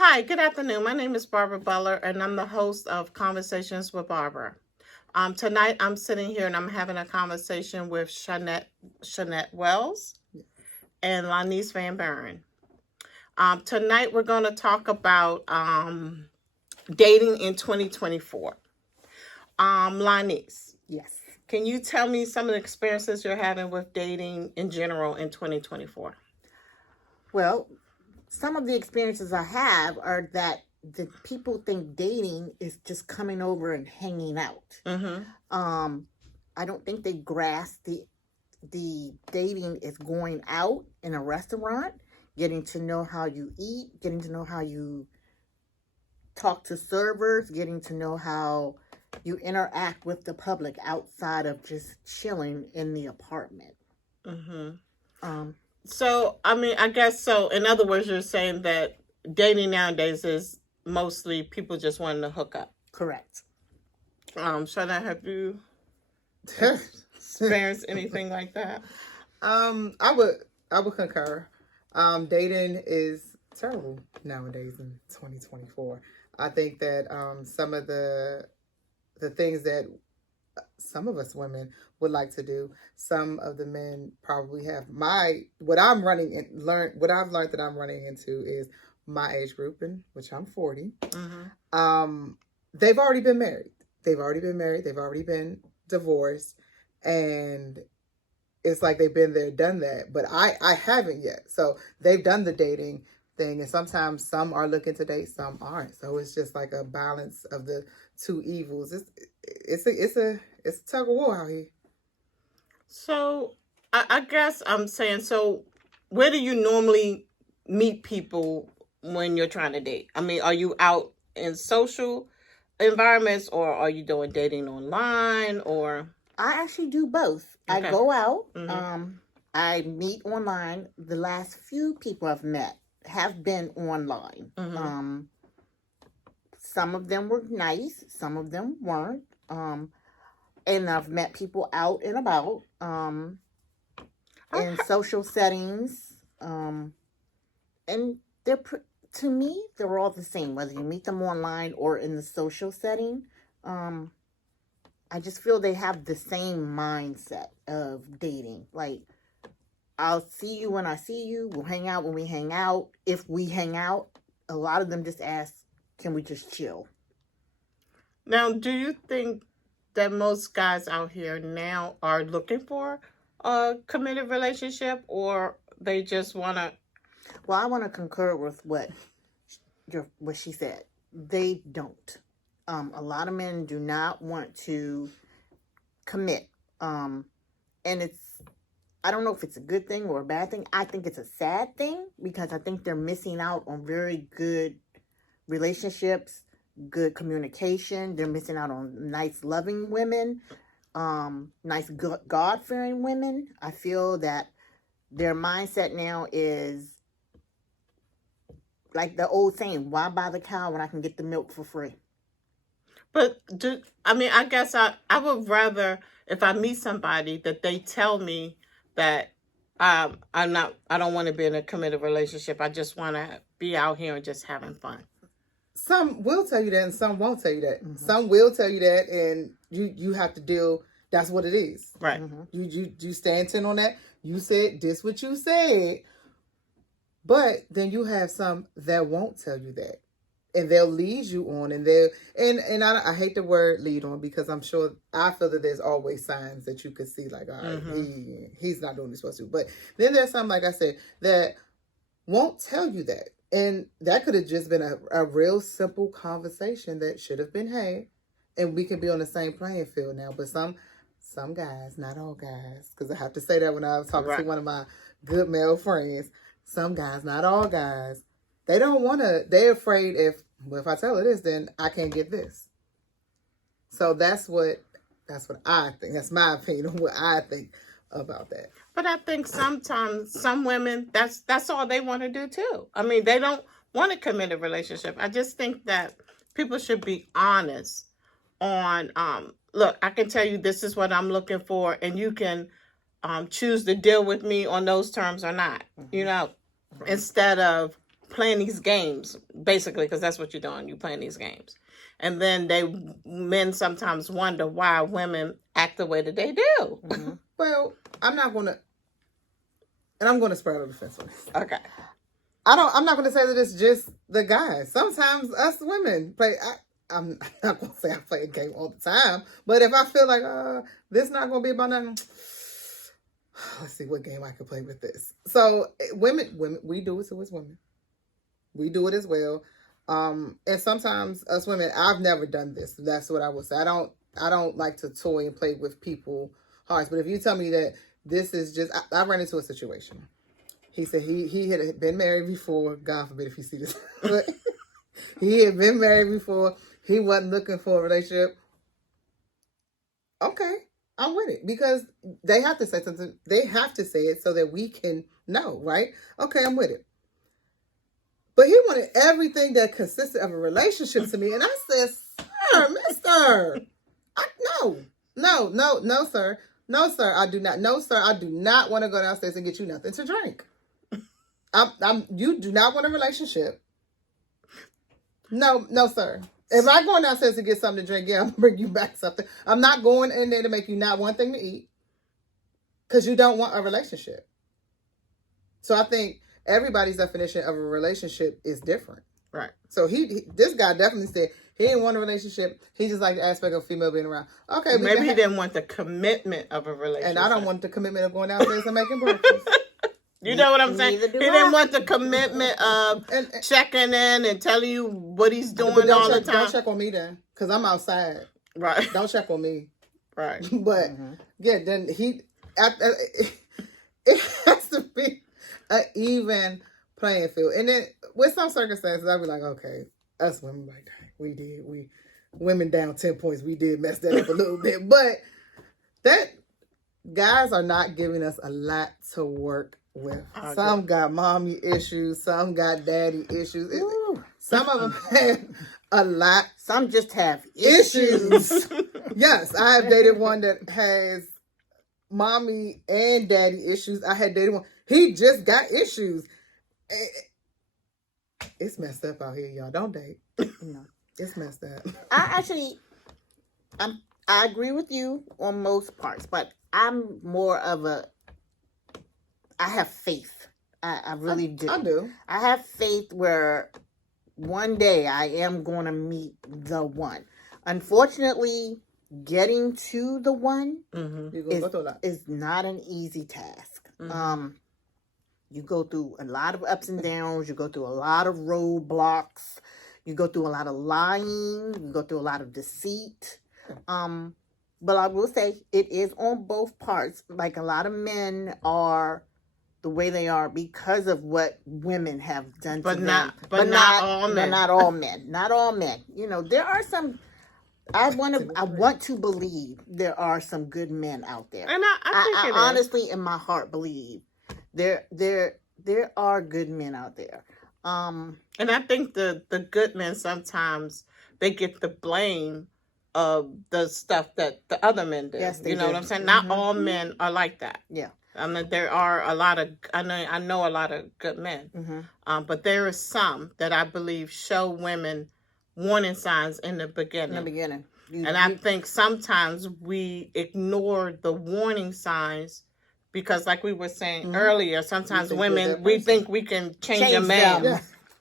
Hi, good afternoon. My name is Barbara Butler, and I'm the host of Conversations with Barbara. Tonight, I'm sitting here and I'm having a conversation with Chennette Wells and Lonise Van Buren. Tonight, we're going to talk about dating in 2024. Lonise, Yes. can you tell me some of the experiences you're having with dating in general in 2024? Well, some of the experiences I have are that the people think dating is just coming over and hanging out. Mm-hmm. I don't think they grasp the dating is going out in a restaurant, getting to know how you eat, getting to know how you talk to servers, getting to know how you interact with the public outside of just chilling in the apartment. Mm-hmm. Um, So, I guess so. In other words, you're saying that dating nowadays is mostly people just wanting to hook up. correct. Should I have you experienced anything like that? I would concur. Dating is terrible nowadays in 2024. I think that some of the things that some of us women would like to do, some of the men probably have. What I've learned that I'm running into is my age group, in which I'm 40. Mm-hmm. They've already been married. They've already been divorced, and it's like they've been there, done that. But I haven't yet. So they've done the dating thing, and sometimes some are looking to date, some aren't. So it's just like a balance of the two evils. It's a tug of war out here. So, I guess I'm saying, so where do you normally meet people when you're trying to date? Are you out in social environments or are you doing dating online or? I actually do both. Okay. I go out. Mm-hmm. I meet online. The last few people I've met have been online. Mm-hmm. Some of them were nice. Some of them weren't. And I've met people out and about in social settings. And to me, they're all the same, whether you meet them online or in the social setting. I just feel they have the same mindset of dating. Like, I'll see you when I see you. We'll hang out when we hang out. If we hang out, a lot of them just ask, can we just chill? Now, do you think that most guys out here now are looking for a committed relationship or they just want to? Well, I want to concur with what she said. They don't. A lot of men do not want to commit. And I don't know if it's a good thing or a bad thing. I think it's a sad thing because I think they're missing out on very good relationships, good communication. They're missing out on nice, loving women, nice, God-fearing women. I feel that their mindset now is like the old saying, why buy the cow when I can get the milk for free? But I guess I would rather if I meet somebody that they tell me that I don't want to be in a committed relationship. I just want to be out here and just having fun. Some will tell you that, and some won't tell you that. Mm-hmm. Some will tell you that, and you have to deal. That's what it is, right? Mm-hmm. You stand 10 on that. You said this what you said, but then you have some that won't tell you that, and they'll lead you on, and I hate the word lead on because I feel that there's always signs that you could see, like, all right, mm-hmm. he's not doing this supposed to. But then there's some, like I said, that won't tell you that. And that could have just been a real simple conversation that should have been had. And we can be on the same playing field now. But some guys, not all guys, because I have to say that when I was talking to one of my good male friends, some guys, not all guys, they don't want to, they're afraid if I tell her this, then I can't get this. So that's what I think. That's my opinion on what I think about that. But I think sometimes some women, that's all they want to do too. They don't want a committed relationship. I just think that people should be honest on, look, I can tell you this is what I'm looking for, and you can choose to deal with me on those terms or not, mm-hmm. Mm-hmm. Instead of playing these games, basically, because that's what you're doing. You're playing these games. And then men sometimes wonder why women act the way that they do. Mm-hmm. Well, I'm not going to, and I'm going to spread a defense on this. Okay. I'm not going to say that it's just the guys. Sometimes us women play. I'm not going to say I play a game all the time, but if I feel like this not going to be about nothing, let's see what game I can play with this. So women, we do it to us women. We do it as well. And sometimes us women, I've never done this. That's what I would say. I don't like to toy and play with people's hearts. But if you tell me that this is just, I ran into a situation. He said he had been married before. God forbid if you see this. But he had been married before. He wasn't looking for a relationship. Okay, I'm with it. Because they have to say something. They have to say it so that we can know, right? Okay, I'm with it. But he wanted everything that consisted of a relationship to me. And I said, sir, mister, no, sir. No, sir, I do not. No, sir, I do not want to go downstairs and get you nothing to drink. You do not want a relationship. No, sir. If I go downstairs to get something to drink, yeah, I'll bring you back something. I'm not going in there to make you not one thing to eat because you don't want a relationship. So I think everybody's definition of a relationship is different. Right. So this guy definitely said he didn't want a relationship. He just liked the aspect of female being around. Okay, maybe he didn't want the commitment of a relationship. And I don't want the commitment of going downstairs and making breakfast. You know what I'm saying? He didn't want the commitment of and checking in and telling you what he's doing all the time. Don't check on me then, because I'm outside. Right. Don't check on me. Right. But yeah, then it has to be an even playing field. And then with some circumstances, I'd be like, okay, us women, like we women down 10 points. We did mess that up a little bit, but that guys are not giving us a lot to work with. Some got mommy issues, some got daddy issues. Some of them have a lot. Some just have issues. Yes, I have dated one that has mommy and daddy issues. I had dated one. He just got issues. It's messed up out here, y'all. Don't date. No. It's messed up. I agree with you on most parts, but I'm more of I have faith. I really do. I do. I have faith where one day I am going to meet the one. Unfortunately, getting to the one is not an easy task. You go through a lot of ups and downs. You go through a lot of roadblocks. You go through a lot of lying. You go through a lot of deceit. But I will say it is on both parts. Like a lot of men are the way they are because of what women have done to them. But not all men. But not all men. Not all men. You know, there are some. I want to believe there are some good men out there. And I think honestly, in my heart, believe there are good men out there. And I think the good men sometimes they get the blame of the stuff that the other men do. Yes, they you know do. what I'm saying? Not all men are like that. Yeah. I mean, there are a lot of I know a lot of good men, but there are some that I believe show women warning signs in the beginning. I think sometimes we ignore the warning signs because, like we were saying earlier, sometimes women we think we can change a man. Them.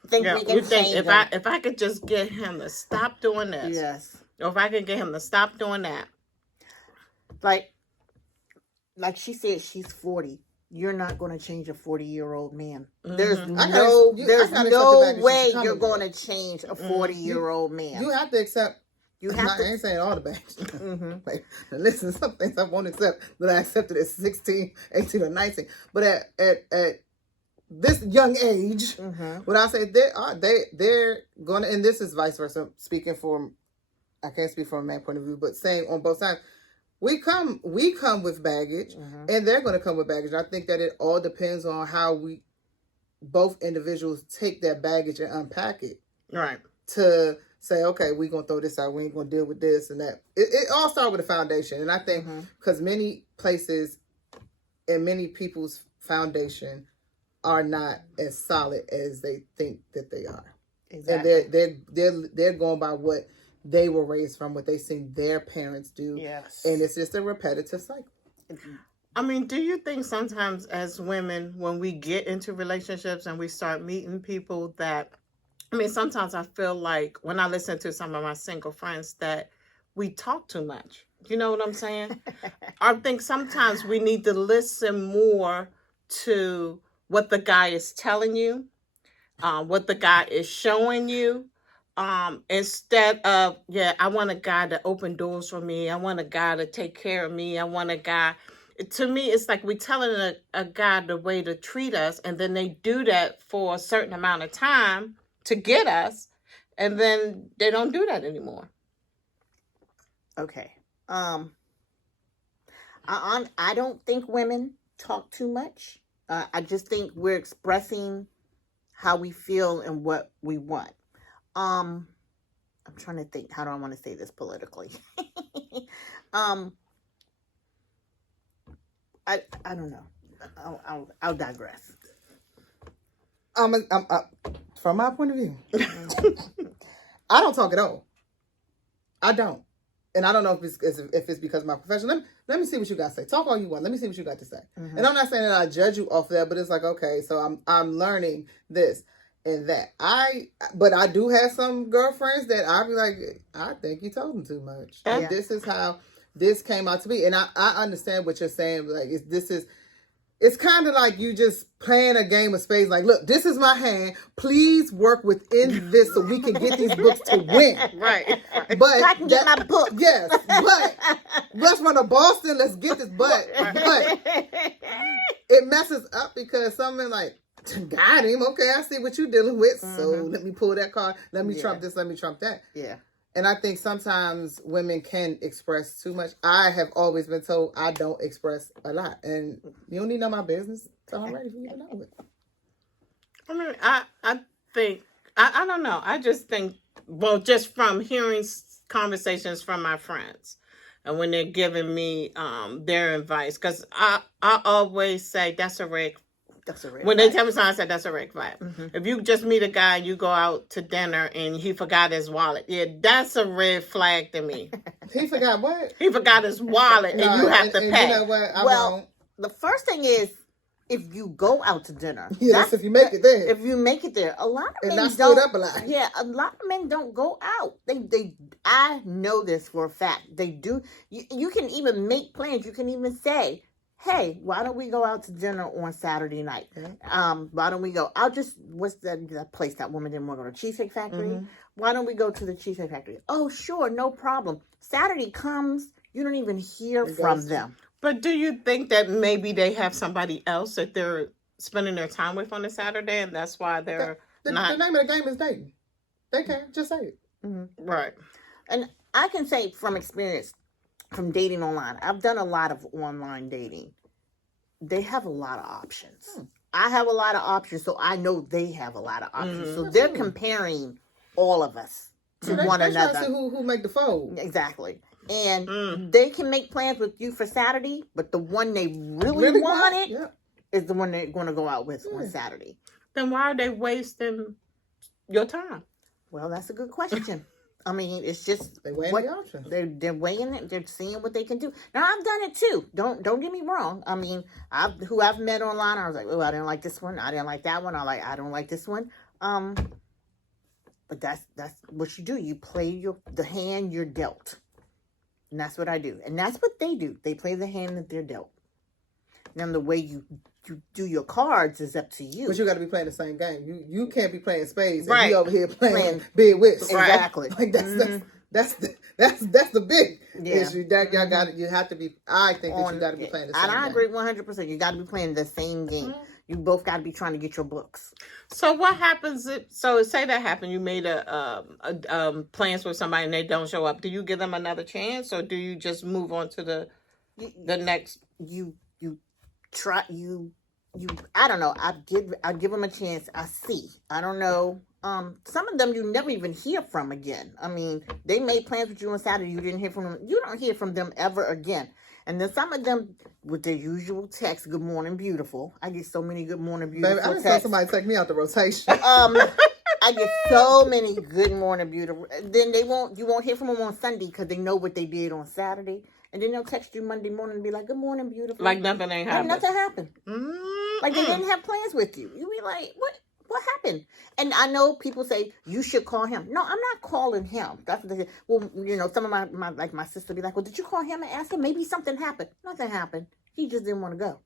Yeah. We think if I could just get him to stop doing this, yes, or if I could get him to stop doing that, like she said, she's 40. You're not going to change a 40-year-old man. There's no way you're going to change a 40-year-old man. You have to accept. I ain't saying all the bags. Like, listen, some things I won't accept that I accepted at 16, 18, or 19. But at this young age, what I say they're going to, and this is vice versa. Speaking from, I can't speak from a man point of view, but saying on both sides. We come with baggage, and they're going to come with baggage. I think that it all depends on how both individuals take that baggage and unpack it. Right. To say, okay, we're going to throw this out. We ain't going to deal with this and that. It all starts with a foundation. And I think because many places and many people's foundation are not as solid as they think that they are. Exactly. And they're going by what they were raised from, what they seen their parents do. Yes. And it's just a repetitive cycle. I mean, do you think sometimes as women, when we get into relationships and we start meeting people that, I mean, sometimes I feel like when I listen to some of my single friends that we talk too much. You know what I'm saying? I think sometimes we need to listen more to what the guy is telling you, what the guy is showing you, instead of, yeah, I want a guy to open doors for me. I want a guy to take care of me. I want a guy. To me, it's like we're telling a guy the way to treat us, and then they do that for a certain amount of time to get us, and then they don't do that anymore. Okay. I don't think women talk too much. I just think we're expressing how we feel and what we want. I'm trying to think, how do I want to say this politically? I don't know. I'll digress. From my point of view, I don't talk at all. I don't. And I don't know if it's because of my profession. Let me see what you got to say. Talk all you want. Let me see what you got to say. Mm-hmm. And I'm not saying that I judge you off that, but it's like, okay, so I'm learning this and that. But I do have some girlfriends that I'll be like, I think you told them too much. Yeah. Like, this is how this came out to be. And I understand what you're saying. Like, it's kind of like you just playing a game of spades. Like, look, this is my hand. Please work within this so we can get these books to win. Right. But so I can get my book. Yes, but let's run to Boston. Let's get this. But it messes up because something like, got him. Okay, I see what you're dealing with. Mm-hmm. So let me pull that card. Let me trump this. Let me trump that. Yeah. And I think sometimes women can express too much. I have always been told I don't express a lot. And you don't need to know my business until I'm ready for you to know it. I mean, I think, I don't know. I just think, well, just from hearing conversations from my friends and when they're giving me their advice, because I always say that's a red flag. When they tell me something, I said that's a red flag. Mm-hmm. If you just meet a guy and you go out to dinner and he forgot his wallet, yeah, that's a red flag to me. He forgot what? He forgot his wallet and you have to pay. You know what? Well, the first thing is, if you go out to dinner, that's if you make it there. If you make it there, a lot of men don't. Stood up a lot. Yeah, a lot of men don't go out. They. I know this for a fact. They do. You can even make plans. You can even say, hey, why don't we go out to dinner on Saturday night? Mm-hmm. Why don't we go? What's that place that woman didn't want to go to? Cheesecake Factory? Mm-hmm. Why don't we go to the Cheesecake Factory? Oh, sure, no problem. Saturday comes, you don't even hear from them. But do you think that maybe they have somebody else that they're spending their time with on a Saturday and that's why they're not... The name of the game is dating. They can't just say it. Mm-hmm. Right. And I can say from experience, from dating online, I've done a lot of online dating. They have a lot of options. I have a lot of options, so I know they have a lot of options. Mm-hmm. So they're comparing all of us to one another. Trying to see who make the fold. Exactly. And they can make plans with you for Saturday, but the one they really wanted is the one they're going to go out with on Saturday. Then why are they wasting your time? Well, that's a good question. I mean, it's just they weighing the options. They're weighing it. They're seeing what they can do. Now, I've done it too. Don't get me wrong. I mean, I've met online. I was like, oh, I didn't like this one. I didn't like that one. I don't like this one. But that's what you do. You play the hand you're dealt, and that's what I do. And that's what they do. They play the hand that they're dealt. Now, the way you do your cards is up to you. But you got to be playing the same game. You can't be playing spades right. and be over here playing big whist. Exactly. Like that's the big issue. That y'all got you have to be. I think that you got to be playing the same game. And I agree 100%. You got to be playing the same game. Mm-hmm. You both got to be trying to get your books. So what happens if? So say that happened. You made a plans with somebody and they don't show up. Do you give them another chance, or do you just move on to the next? You try you I don't know. I give them a chance. I see. I don't know. Some of them you never even hear from again. I mean, they made plans with you on Saturday. You didn't hear from them. You don't hear from them ever again. And then some of them with their usual text, "Good morning, beautiful." I get so many "Good morning, Baby, beautiful" I just saw texts. somebody take me out the rotation. I get so many "Good morning, beautiful." Then you won't hear from them on Sunday because they know what they did on Saturday, and then they'll text you Monday morning and be like, "Good morning, beautiful." Like nothing ain't Like happened. nothing happened. Mm-mm. Like they didn't have plans with you. You be like, "What? What happened?" And I know people say you should call him. No, I'm not calling him. That's what they say. Well, some of my sister be like, "Well, did you call him and ask him? Maybe something happened." Nothing happened. He just didn't want to go.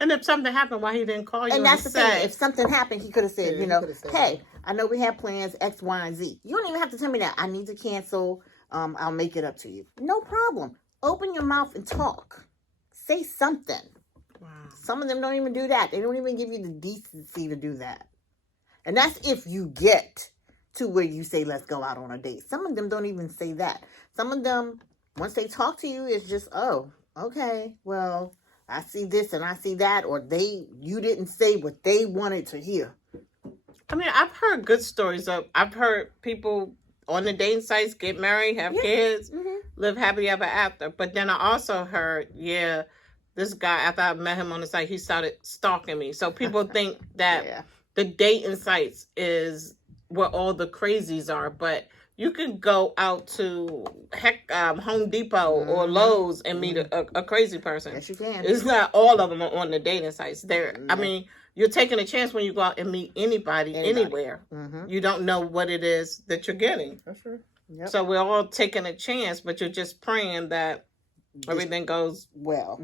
And if something happened, why he didn't call you? And that's the say, thing. If something happened, he could have said, Yeah, he coulda said "Hey, that. I know we have plans X, Y, and Z. You don't even have to tell me that. I need to cancel. I'll make it up to you. No problem. Open your mouth and talk. Say something." wow. Some of them don't even do that. They don't even give you the decency to do that. And that's if you get to where you say, "Let's go out on a date." Some of them don't even say that. Some of them, once they talk to you, it's just, "Oh, okay, well, I see this and I see that," or you didn't say what they wanted to hear. I mean, I've heard good stories I've heard people on the dating sites get married, have kids, live happily ever after. But then I also heard, this guy, after I met him on the site, he started stalking me. So people think that the dating sites is where all the crazies are, but you can go out to Home Depot or Lowe's and meet a crazy person. Yes, you can. It's not all of them are on the dating sites. I mean, you're taking a chance when you go out and meet anybody. Anywhere. You don't know what it is that you're getting. That's true. Yep. So we're all taking a chance, but you're just praying that everything goes well.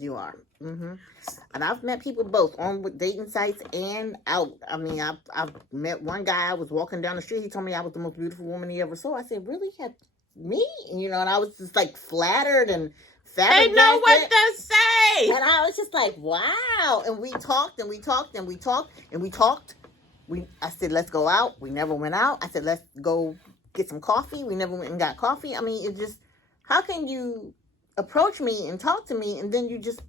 You are. And I've met people both on dating sites and out. I mean, I've met one guy. I was walking down the street. He told me I was the most beautiful woman he ever saw. I said, "Really? Me?" And I was just like flattered and they know what to say. And I was just like, wow. And we talked and we talked and we talked and we talked. I said, "Let's go out." We never went out. I said, "Let's go get some coffee." We never went and got coffee. I mean, it just, how can you approach me and talk to me and then you just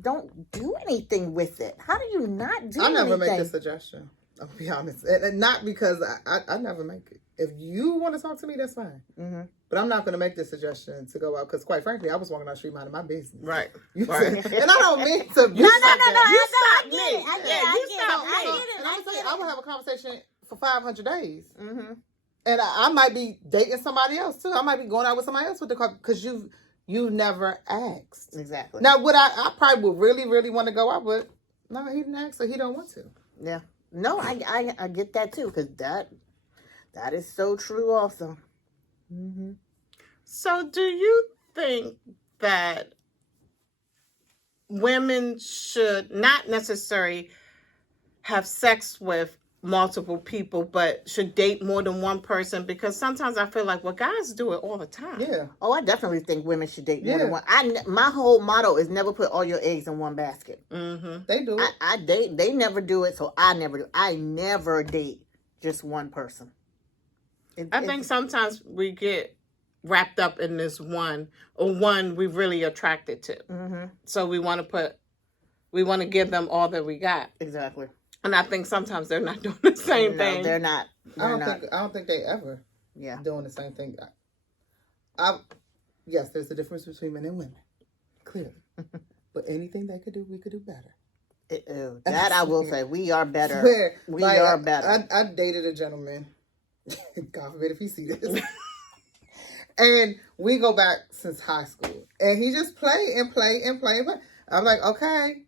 don't do anything with it? How do you not do anything? I never make a suggestion. I'll be honest. And not because I never make it. If you want to talk to me, that's fine. But I'm not going to make the suggestion to go out because, quite frankly, I was walking down the street minding my business. Right. And I don't mean to. No. You stopped me. I get I would have a conversation for 500 days. And I might be dating somebody else, too. I might be going out with somebody else with the car because you never asked. Exactly. Now, would I probably would really, really want to go out, but no, he didn't ask, so he don't want to. Yeah. No, I get that, too, because that is so true also. So do you think that women should not necessarily have sex with multiple people, but should date more than one person? Because sometimes I feel like, well, guys do it all the time. Yeah. Oh, I definitely think women should date more than one. My whole motto is never put all your eggs in one basket. They do it. They never do it, so I never do. I never date just one person. I think sometimes we get wrapped up in this one we really attracted to. So we want to give them all that we got. Exactly. And I think sometimes they're not doing the same thing. They're not. I don't think they ever doing the same thing. Yes, there's a difference between men and women, clearly. But anything they could do, we could do better. That I will say, we are better. We are better. I dated a gentleman. God forbid if he see this. And we go back since high school. And he just play and play and play and play. I'm like, okay.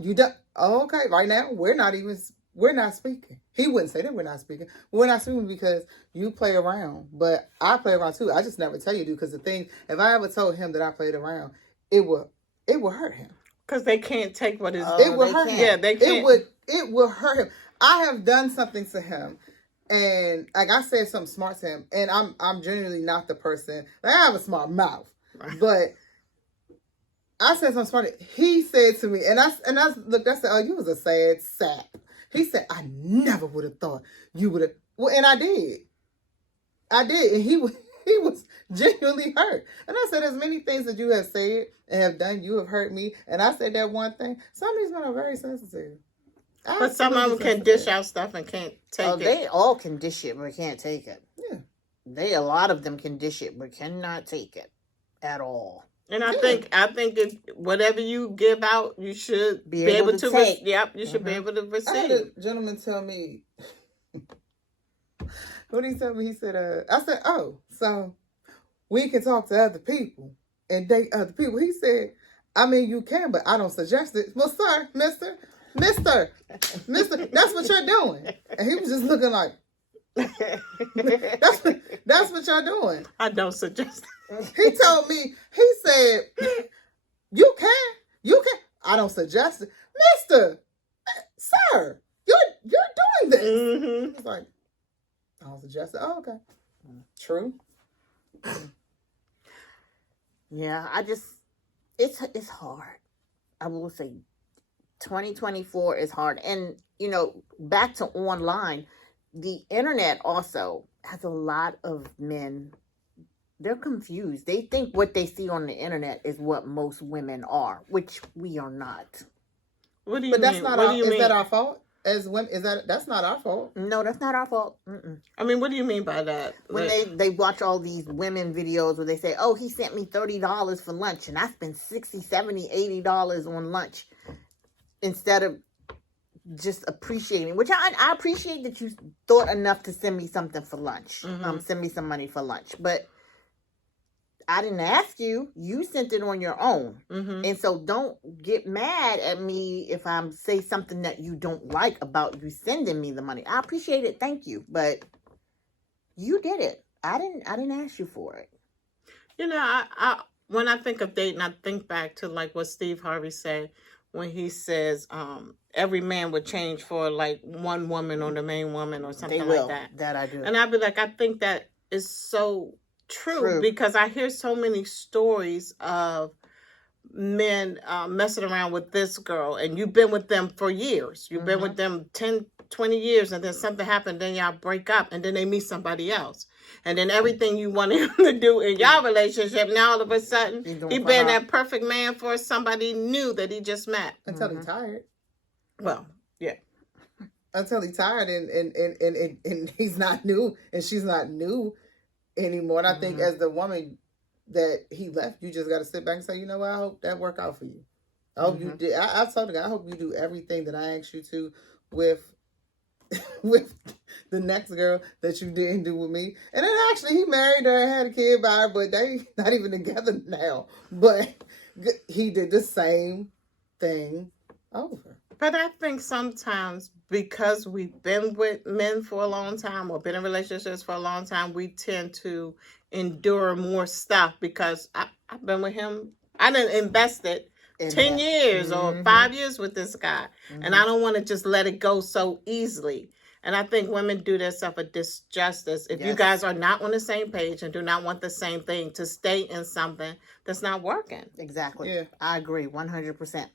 You done? Oh, okay. Right now, we're not speaking. He wouldn't say that we're not speaking. We're not speaking because you play around. But I play around too. I just never tell you, dude. Because the thing, if I ever told him that I played around, it would hurt him. Because they can't take what is. It would hurt him. Yeah, they can't. It would hurt him. I have done something to him. And like I said something smart to him, and I'm genuinely not the person. Like, I have a smart mouth, but I said something smart. He said to me, and I looked. I said, "Oh, you was a sad sap." He said, "I never would have thought you would have." Well, and I did, and he was genuinely hurt. And I said, "There's many things that you have said and have done. You have hurt me." And I said that one thing. Some of these men are very sensitive. But some of them can dish out stuff and can't take it. They all can dish it, but can't take it. Yeah. A lot of them can dish it, but cannot take it. at all. And I think whatever you give out, you should Be able to take. Yep, you should be able to I had receive. a gentleman tell me, what did he tell me? He said, I said, oh, so we can talk to other people and date other people. He said, I mean, you can, but I don't suggest it. Well, sir, mister, that's what you're doing. And he was just looking like, that's what you're doing. I don't suggest it. He told me, he said, you can. I don't suggest it. Mister, sir, you're doing this. Mm-hmm. He's like, I don't suggest it. Oh, okay. True. Yeah, it's hard. I will say 2024 is hard. And, back to online, the internet also has a lot of men. They're confused. They think what they see on the internet is what most women are, which we are not. What do you But mean? that's not What our, do you is mean? that our fault? As women, that's not our fault. No, that's not our fault. Mm-mm. I mean, what do you mean by that? When they watch all these women videos where they say, oh, he sent me $30 for lunch and I spent $60, $70, $80 on lunch instead of just appreciating, which I appreciate that you thought enough to send me something for lunch, send me some money for lunch, but I didn't ask you. You sent it on your own. Mm-hmm. And so don't get mad at me if I say something that you don't like about you sending me the money. I appreciate it. Thank you. But you did it. I didn't ask you for it. I when I think of dating, I think back to like what Steve Harvey said when he says every man would change for like one woman or the main woman or something like that. That I do. And I'd be like, I think that is so true. Because I hear so many stories of men messing around with this girl, and you've been with them for years. You've been with them 10, 20 years, and then something happened, then y'all break up, and then they meet somebody else. And then everything you wanted him to do in y'all relationship, now all of a sudden, he been that perfect man for somebody new that he just met. Until he's tired. Well, yeah. Until he's tired and he's not new and she's not new anymore. And I think as the woman that he left, you just got to sit back and say, you know what, I hope that worked out for you. I hope you did. I told the guy, I hope you do everything that I asked you to with the next girl that you didn't do with me. And then actually he married her and had a kid by her, but they not even together now. But he did the same thing over. But I think sometimes because we've been with men for a long time or been in relationships for a long time, we tend to endure more stuff because I've been with him. I done invested 10 years or 5 years with this guy. And I don't want to just let it go so easily. And I think women do themselves a disjustice if you guys are not on the same page and do not want the same thing to stay in something that's not working. Exactly. Yeah. I agree 100%.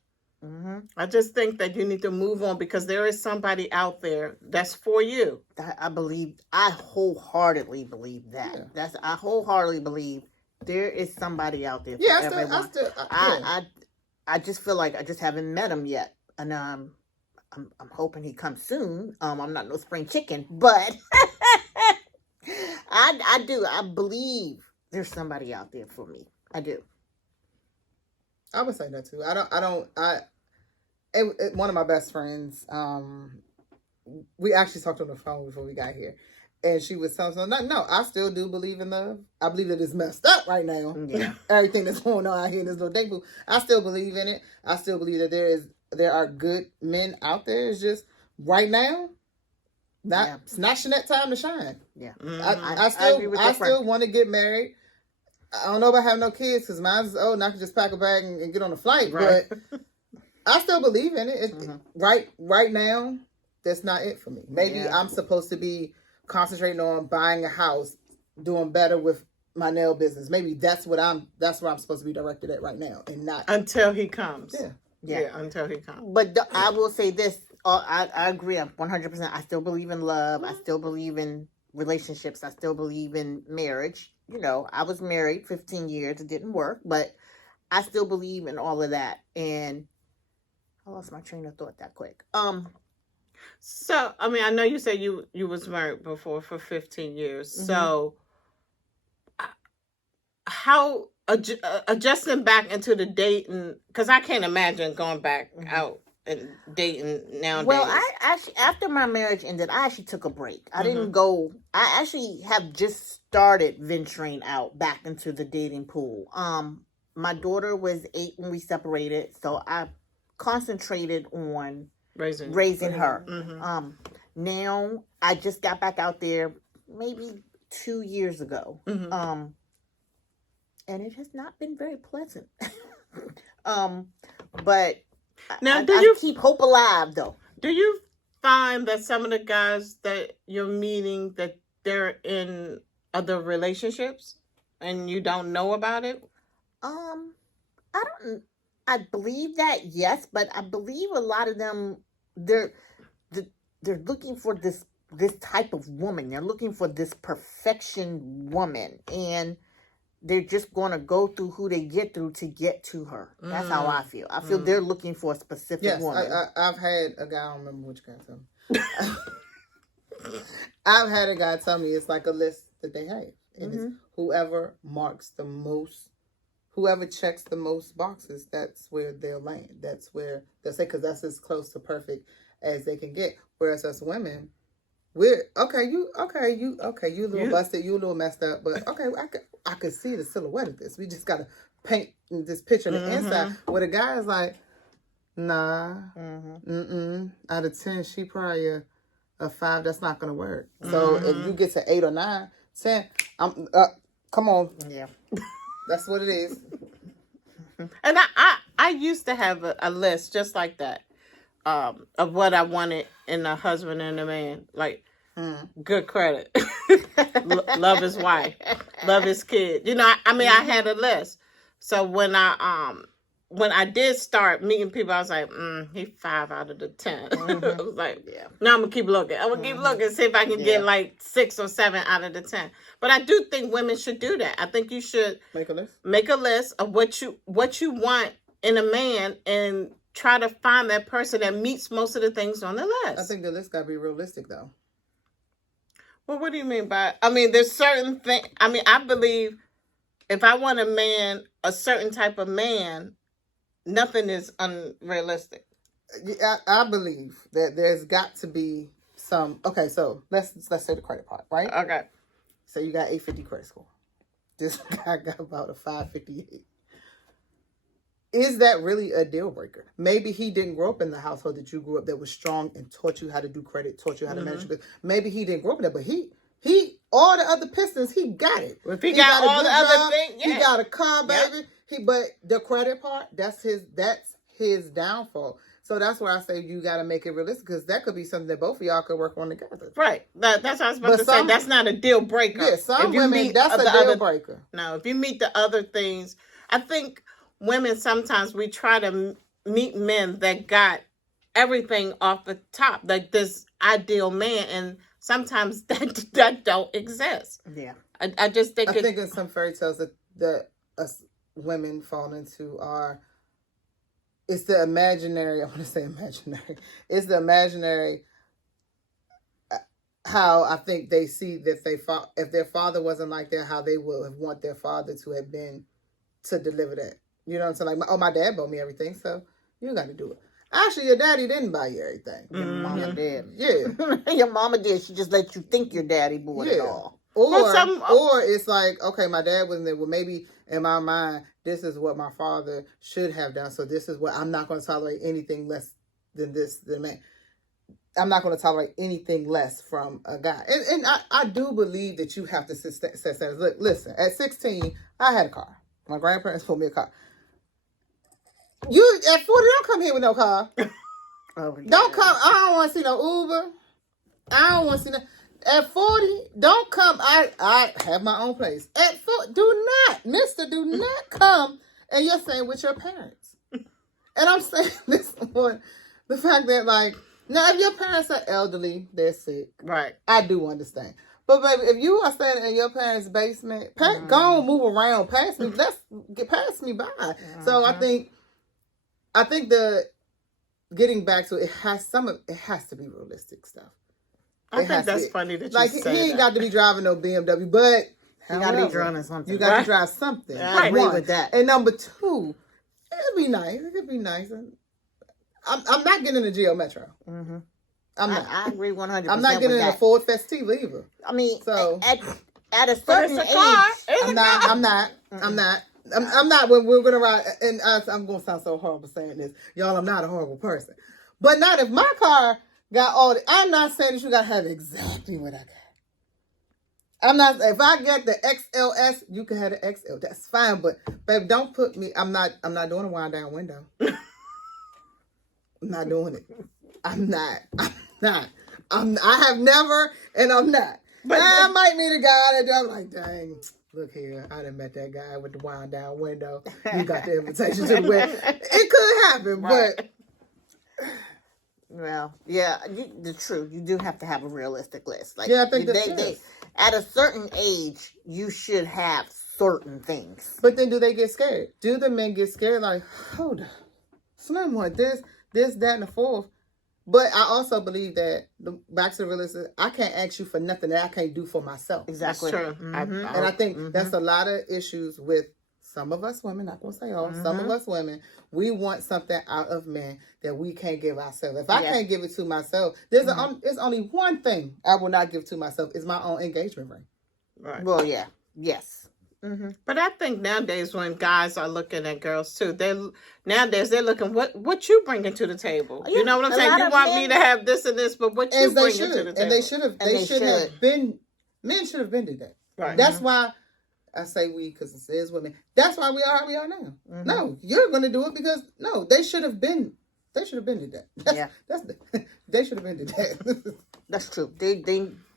I just think that you need to move on because there is somebody out there that's for you. I wholeheartedly believe that. Yeah. I wholeheartedly believe there is somebody out there for everyone. I just feel like I just haven't met him yet, and I'm hoping he comes soon. I'm not no spring chicken, but I do. I believe there's somebody out there for me. I do. I would say that too. One of my best friends, we actually talked on the phone before we got here, and she was telling us, no, I still do believe in love. I believe that it's messed up right now. Yeah. Everything that's going on out here in this little dating pool. I still believe in it. I still believe that there are good men out there. It's just right now, it's not Chennette time to shine. Yeah. I still want to get married. I don't know about having no kids because mine's old and I can just pack a bag and get on a flight. Right. But I still believe in it. Right now, that's not it for me. Maybe I'm supposed to be concentrating on buying a house, doing better with my nail business. Maybe that's where I'm supposed to be directed at right now, and not until he comes. Yeah, until he comes. But I will say this: I agree 100%. I still believe in love. I still believe in relationships. I still believe in marriage. I was married 15 years. It didn't work, but I still believe in all of that. And I lost my train of thought that quick. So, I mean, I know you said you was married before for 15 years. So, how adjusting back into the dating, because I can't imagine going back out and dating nowadays. Well, I actually, after my marriage ended, I actually took a break. I didn't go. I actually have just started venturing out back into the dating pool. My daughter was 8 when we separated, so I concentrated on raising her. Now I just got back out there maybe 2 years ago. And it has not been very pleasant. But now, I keep hope alive, though. Do you find that some of the guys that you're meeting, that they're in other relationships and you don't know about it? I believe that, yes, but I believe a lot of them, they're looking for this type of woman. They're looking for this perfection woman, and they're just going to go through who they get through to get to her. That's how I feel. I feel they're looking for a specific woman. I've had a guy, I don't remember which guy told me. I've had a guy tell me it's like a list that they have. And it's whoever whoever checks the most boxes, that's where they'll land. That's where they'll say, because that's as close to perfect as they can get. Whereas us women, we're you a little busted, you a little messed up, but okay, I could see the silhouette of this. We just gotta paint this picture on the inside. Where the guy is like, nah, out of 10, she probably a 5. That's not gonna work. So if you get to 8 or 9, 10, I'm come on, yeah, that's what it is. And I used to have a list just like that. Of what I wanted in a husband and a man, like good credit, love his wife, love his kid. You know, I had a list. So when I did start meeting people, I was like, he 5 out of the 10. I was like, no, I'm gonna keep looking. I'm gonna keep looking, see if I can get like 6 or 7 out of the 10. But I do think women should do that. I think you should make a list of what you want in a man, and try to find that person that meets most of the things on the list. I think the list got to be realistic, though. Well, what do you mean by... there's certain things... I believe if I want a certain type of man, nothing is unrealistic. I believe that there's got to be some... Okay, so let's say the credit part, right? Okay. So you got 850 credit score. This guy got about a 558. Is that really a deal breaker? Maybe he didn't grow up in the household that you grew up that was strong and taught you how to do credit, taught you how to manage it. Maybe he didn't grow up in that, but he all the other Pistons, he got it. If he got all the other things, he got a car, baby. But the credit part, that's his downfall. So that's where I say you got to make it realistic, because that could be something that both of y'all could work on together. Right. That's what I was about to say. That's not a deal breaker. Yeah, some women, that's a deal breaker. No, if you meet the other things, I think women, sometimes we try to meet men that got everything off the top, like this ideal man, and sometimes that don't exist. Yeah. I just think... I think in some fairy tales that us women fall into it's the imaginary, I want to say imaginary, it's the imaginary, how I think they see that if their father wasn't like that, how they would have want their father to have been to deliver that. You know what I'm saying? Like, my dad bought me everything, so you got to do it. Actually, your daddy didn't buy you everything. Your mama did. Yeah. Your mama did. She just let you think your daddy bought it all. Or it's like, okay, my dad wasn't there. Well, maybe in my mind, this is what my father should have done. So this is what I'm not going to tolerate anything less than this, than man. I'm not going to tolerate anything less from a guy. And I do believe that you have to set standards. Look, listen, at 16, I had a car. My grandparents put me a car. You at 40, don't come here with no car. Don't come. I don't want to see no Uber. I don't want to see no. At 40, don't come. I have my own place. At 40, do not come and you're staying with your parents. And I'm saying this on the fact that, like, now if your parents are elderly, they're sick. Right. I do understand. But baby, if you are staying in your parents' basement, go on, move around. Pass me by. So I think the getting back to it has to be realistic stuff. I think that's funny that you say that. He ain't got to be driving no BMW, but You got to be driving something. You got Right. to drive something. I agree with that. And number two, it'd be nice. It could be nice. I'm not getting in a Geo Metro. Mm-hmm. I'm not. I agree 100%. I'm not getting in a Ford Festiva either. I mean, So at a But certain it's a age, car. It's I'm a not. car. I'm not. When we're gonna ride, and I'm gonna sound so horrible saying this, y'all. I'm not a horrible person, but not if my car got all. I'm not saying that you gotta have exactly what I got. I'm not. If I get the XLS, you can have the XL. That's fine, but babe, don't put me. I'm not doing a wind down window. I'm not doing it. I'm not. I have never, and I'm not. But I might meet a guy that I'm like, dang. Look here, I done met that guy with the wind down window. You got the invitation to the wedding. It could happen, Right. but well, yeah, the truth, you do have to have a realistic list. Like, yeah, I think they at a certain age, you should have certain things. But then, do they get scared? Do the men get scared? Like, hold up, Slim want this, that, and the fourth. But I also believe that back to the realistic, I can't ask you for nothing that I can't do for myself. Exactly. That's true. Mhm. And I think that's a lot of issues with some of us women, not gonna say all, some of us women, we want something out of men that we can't give ourselves. If I can't give it to myself, there's only one thing I will not give to myself is my own engagement ring. Right. Well, yeah. Yes. But I think nowadays when guys are looking at girls too, they're looking what you bringing to the table. Yeah, You know what I'm a saying? lot You of want men- me to have this and this, but what you And they bringing should, to the table? and they should have been. Men should have been to that. Right. That's why I say we, because it says women. That's why we are how we are now. No, you're going to do it because no, they should have been. They should have been to that. They should have been to that. That's true.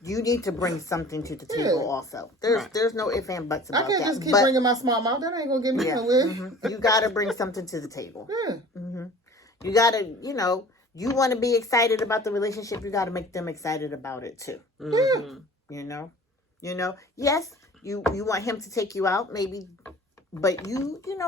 You need to bring something to the table. Also, there's no ifs and buts I about can't that. just keep But bringing my small mouth. That ain't gonna get me nowhere. you got to bring something to the table. Yeah. You got to, you want to be excited about the relationship. You got to make them excited about it too. Mhm. Yes, you want him to take you out, maybe, but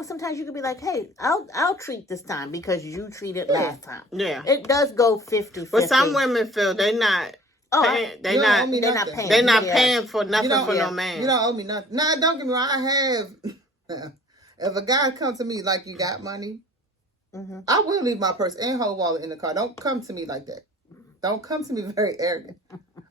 sometimes you could be like, hey, I'll treat this time because you treated last time. Yeah. It does go 50-50. But some women feel they're not. Paying, You don't owe me they're not nothing. paying. They're not Yeah. paying for nothing for yeah. no man. You don't owe me nothing. Nah, don't get me wrong. I have. If a guy comes to me like you got money, I will leave my purse and whole wallet in the car. Don't come to me like that. Don't come to me very arrogant.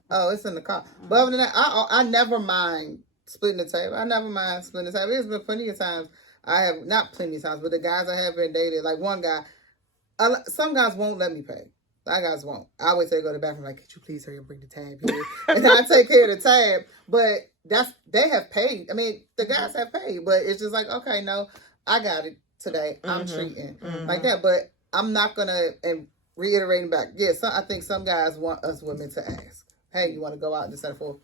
Oh, it's in the car. But other than that, I never mind splitting the table. I never mind splitting the table. There's been plenty of times I have, not plenty of times, but the guys I have been dated, like one guy, some guys won't let me pay. Some guys won't. I always say go to the bathroom, like, could you please hurry and bring the tab here? And I take care of the tab. But they have paid. I mean, the guys have paid. But it's just like, okay, no, I got it today. I'm treating like that. But I'm not going to, and reiterating back, I think some guys want us women to ask, hey, you want to go out and set for?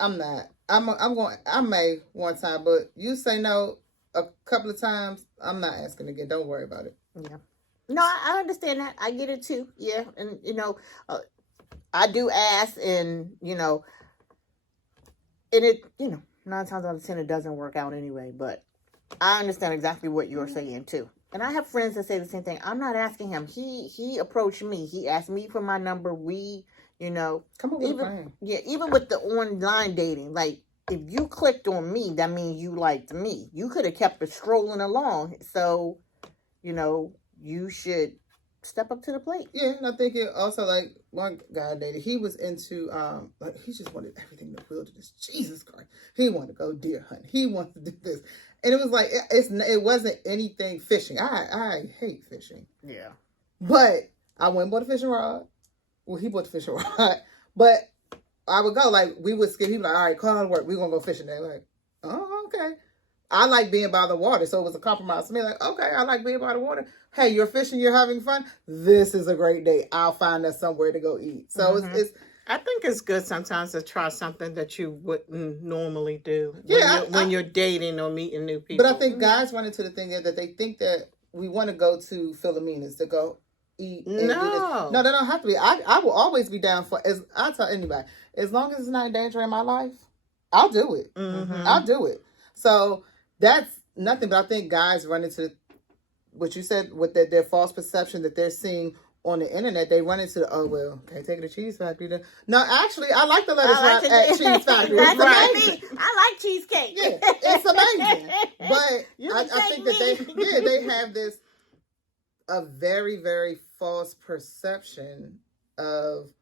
I'm not. I may one time, but you say no a couple of times, I'm not asking again. Don't worry about it. Yeah. No, I understand that. I get it too. Yeah. And, I do ask and, and it, 9 times out of 10, it doesn't work out anyway. But I understand exactly what you're saying too. And I have friends that say the same thing. I'm not asking him. He approached me. He asked me for my number. We, Come up with a plan. Yeah, even with the online dating, like, if you clicked on me, that means you liked me. You could have kept it strolling along. So, you should step up to the plate. Yeah, and I think it also, like, one guy I dated, he was into, he just wanted everything in the wilderness. Jesus Christ. He wanted to go deer hunt. He wanted to do this. And it was like, it wasn't anything fishing. I hate fishing. Yeah. But I went and bought a fishing rod. Well, he bought the fishing rod. But I would go, like, we would skip. He'd be like, all right, call out of work. We're going to go fishing. They're like, oh, okay. I like being by the water, so it was a compromise to me. Like, okay, I like being by the water. Hey, you're fishing, you're having fun. This is a great day. I'll find us somewhere to go eat. So it's I think it's good sometimes to try something that you wouldn't normally do when you're dating or meeting new people. But I think guys run into the thing that they think that we want to go to Philomeninas to go eat. And do this. No, they don't have to be. I will always be down for, I tell anybody, as long as it's not endangering my life, I'll do it. I'll do it. So that's nothing, but I think guys run into what you said with their false perception that they're seeing on the internet, they run into, oh, well, can't take it to Cheese Factory. Then. No, actually, I like the lettuce I like wrap at Cheese Factory. That's It's Right. amazing. I like cheesecake. Yeah, it's amazing. But You I can think take that me. they have this, a very, very false perception of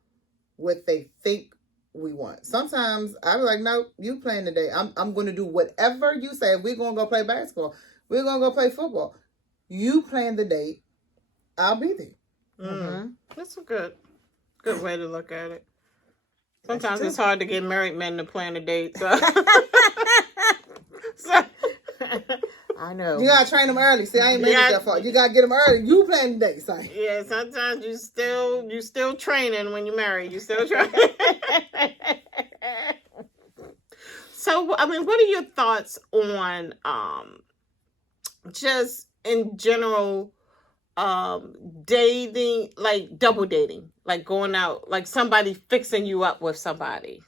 what they think we want. Sometimes I be like, no, you playing today. I'm going to do whatever you say. If we're going to go play basketball, we're going to go play football. You plan the date, I'll be there. Mm-hmm. That's a good way to look at it. Sometimes it's hard to get married men to plan a date. So, so I know. You gotta train them early. See, I ain't made Yeah. it that far. You gotta get them early. You plan the date, son. yeah, sometimes you still training when you marry. You still training. So, I mean, what are your thoughts on just in general dating, like double dating, like going out, like somebody fixing you up with somebody?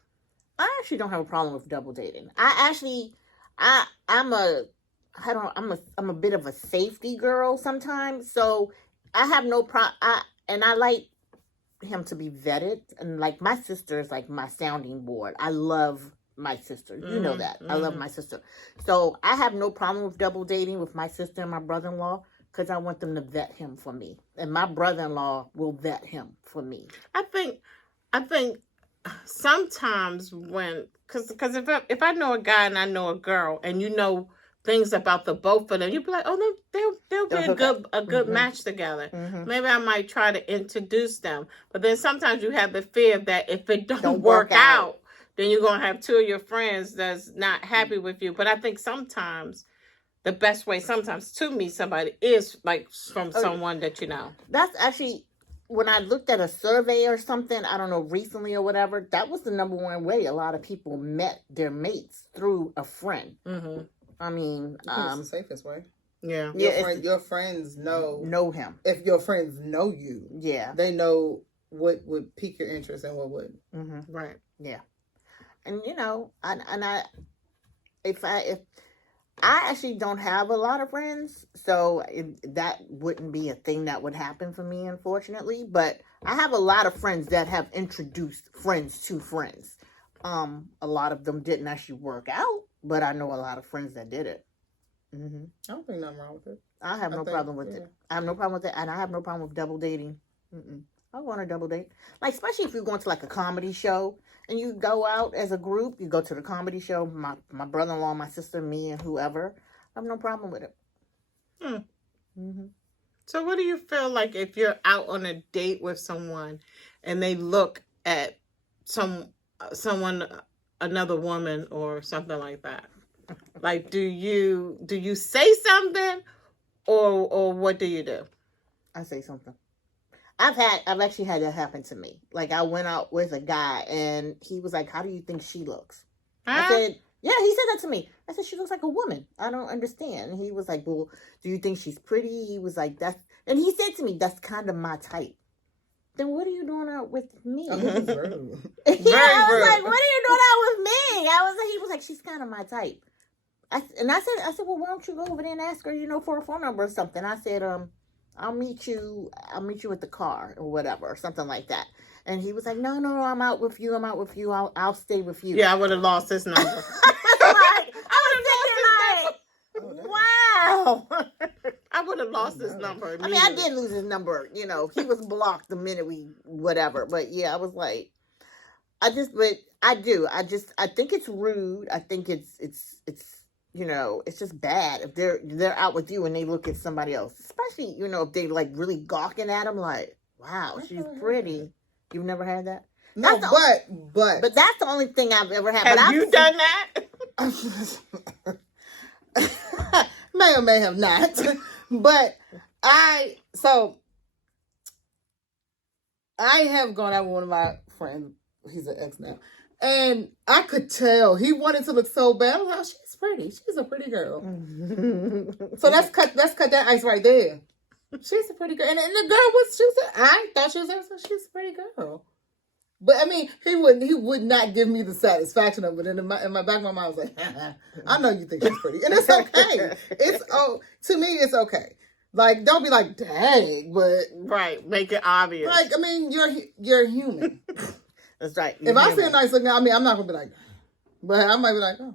I actually don't have a problem with double dating. I'm a bit of a safety girl sometimes, so I have no problem. I like him to be vetted, and like my sister is like my sounding board. I love my sister. You know that. I love my sister. So I have no problem with double dating with my sister and my brother-in-law because I want them to vet him for me, and my brother-in-law will vet him for me. I think sometimes because if I know a guy and I know a girl and you know things about the both of them, you'd be like, oh, they'll be a good match together. Mm-hmm. Maybe I might try to introduce them, but then sometimes you have the fear that if it don't work work out, then you're gonna have two of your friends that's not happy with you. But I think sometimes the best way sometimes to meet somebody is like from someone that you know. That's actually, when I looked at a survey or something, I don't know, recently or whatever, that was the number one way a lot of people met their mates, through a friend. Mm-hmm. I mean, It's the safest way. Yeah. Your friends know him. If your friends know you, Yeah. they know what would pique your interest and what wouldn't. Mm-hmm. Right. Yeah. And if I actually don't have a lot of friends, so that wouldn't be a thing that would happen for me, unfortunately. But I have a lot of friends that have introduced friends to friends. A lot of them didn't actually work out, but I know a lot of friends that did it. Mm-hmm. I don't think nothing wrong with it. I have no problem with it. I have no problem with it, and I have no problem with double dating. I want a double date, like especially if you're going to like a comedy show and you go out as a group. You go to the comedy show. My brother-in-law, my sister, me, and whoever. I have no problem with it. Mm-hmm. So what do you feel like if you're out on a date with someone and they look at someone, another woman or something like that? Like, do you say something or what do you do? I say something. I've actually had that happen to me. Like, I went out with a guy and he was like, how do you think she looks? I said, yeah, he said that to me. I said, she looks like a woman. I don't understand. And he was like, well, do you think she's pretty? He was like, and he said to me, that's kind of my type. Then what are you doing out with me? Oh, this is rude. Yeah, I was rude. like, what are you doing out with me? He was like, she's kind of my type. I said, well, why don't you go over there and ask her, for a phone number or something? I said, I'll meet you at the car or whatever, or something like that. And he was like, no, I'm out with you. I'll stay with you. Yeah, I would have lost his number. Wow. I would have lost his number. I mean, I did lose his number. He was blocked the minute whatever. But yeah, I was like, I think it's rude. I think it's just bad if they're out with you and they look at somebody else, especially, if they like really gawking at them like, wow, she's pretty. You've never had that? No, but that's the only thing I've ever had. Have you done that? may or may have not. But I have gone out with one of my friends. He's an ex now. And I could tell he wanted to look so bad. I was like, she's pretty. She's a pretty girl. So let's cut that ice right there. She's a pretty girl. And the girl I thought she's a pretty girl. But I mean, he would not give me the satisfaction of it. And in my back of my mind, I was like, I know you think she's pretty. And it's okay. To me, it's okay. Like, don't be like, dang, but Right. Make it obvious. like, I mean, you're human. That's right. If I see a nice looking, I mean, I'm not gonna be like, but I might be like, oh.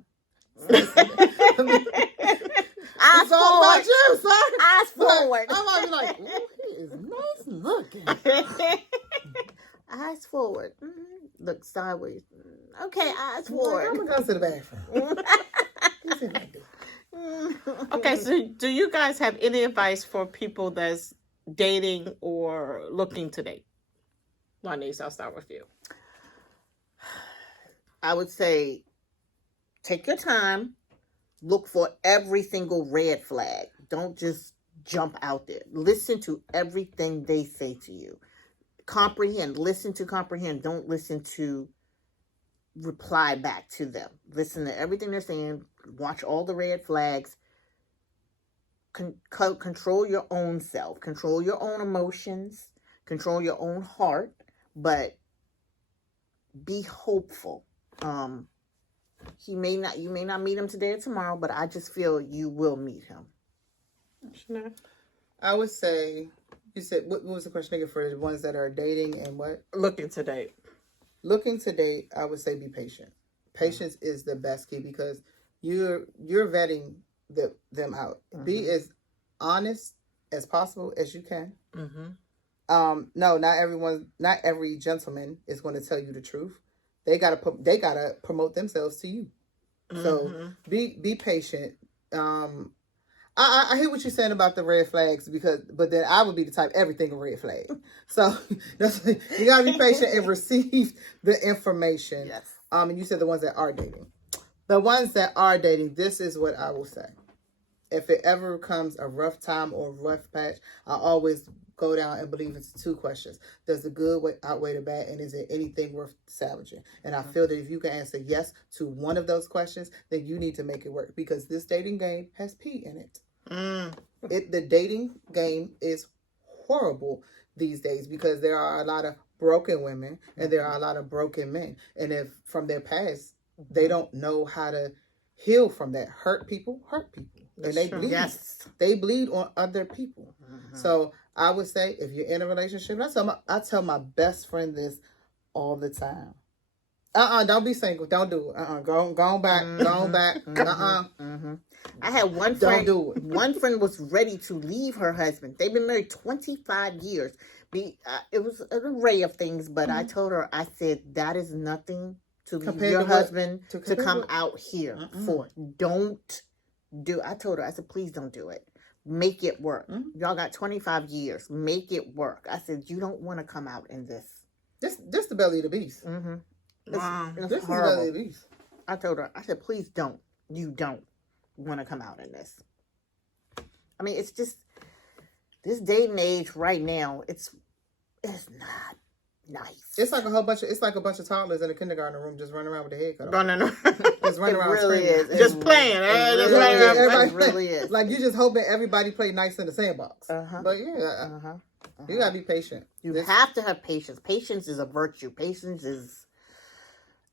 Eyes It's all about forward. you, son. Eyes But forward. I might be like, ooh, he is nice looking. Eyes forward. Look sideways. Okay, eyes I'm forward. gonna go to the bathroom. You sit like this. Okay, so do you guys have any advice for people that's dating or looking to date? Lonise, I'll start with you. I would say take your time. Look for every single red flag. Don't just jump out there. Listen to everything they say to you. Comprehend. Listen to comprehend. Don't listen to reply back to them. Listen to everything they're saying. Watch all the red flags. Control your own self. Control your own emotions. Control your own heart. But be hopeful. You may not meet him today or tomorrow, but I just feel you will meet him. Chennette? I would say, you said, what was the question again for the ones that are dating and what? Looking to date. Looking to date, I would say be patient. Patience is the best key because you're vetting them out. Be as honest as possible as you can. Mm-hmm. No, not every gentleman is going to tell you the truth. They gotta promote themselves to you. So be patient. I hear what you're saying about the red flags but then I would be the type everything a red flag. So you gotta be patient and receive the information. Yes. And you said the ones that are dating. The ones that are dating, this is what I will say. If it ever comes a rough time or rough patch, I always go down and believe it's two questions. Does the good outweigh the bad, and is there anything worth salvaging? And I feel that if you can answer yes to one of those questions, then you need to make it work because this dating game has pee in it. The dating game is horrible these days because there are a lot of broken women and there are a lot of broken men. And if from their past, they don't know how to heal from that. Hurt people. That's and they true. bleed. Yes. They bleed on other people. So I would say if you're in a relationship, I tell my best friend this all the time. Don't be single. Don't do it. Go back. Go back. I had one Don't friend. do it. One friend was ready to leave her husband. They've been married 25 years. It was an array of things, but I told her, I said, that is nothing to leave Compared your to what- husband to to come compare out here for. Don't do. I told her, I said, please don't do it. Make it work. Y'all got 25 years. Make it work. I said, you don't want to come out in this. This the belly of the beast. Wow. It's This is the horrible. belly of the beast. I told her, I said, please don't. You don't want to come out in this. I mean, it's just this day and age right now, it's not nice. It's like a bunch of toddlers in a kindergarten room just running around with their head cut off. Running around. Just running It around really screaming. is. Just playing. It Just really running is. around. It really is. Like you just hoping everybody play nice in the sandbox. But you gotta be patient. You have to have patience. Patience is a virtue. Patience is,